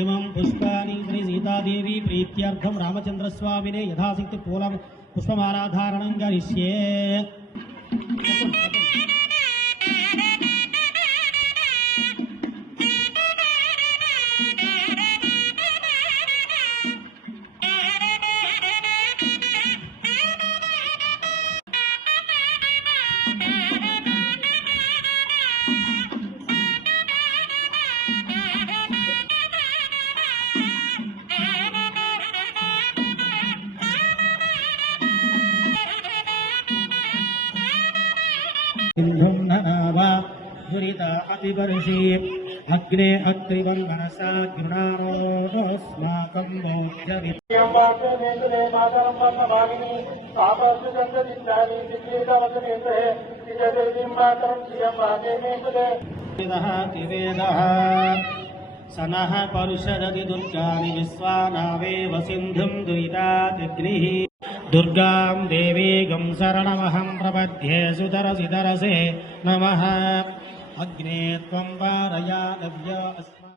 इमं पुष्पाणि श्री सीतादेवी प्रीत्यर्थं रामचंद्रस्वामिने यथाशक्ति पुष्पमालाधारणं करिष्ये। अतिवर्षी अग्ने अग्रिवं मनसा गृणारोस्माकं सनः परुषदति दुर्गानि विश्वानावेव सिन्धुं दुहिताग्निः दुर्गां देवीगं शरणमहं प्रपद्ये सुतरसि तरसे नमः। अग्ने त्वं वारयादव्य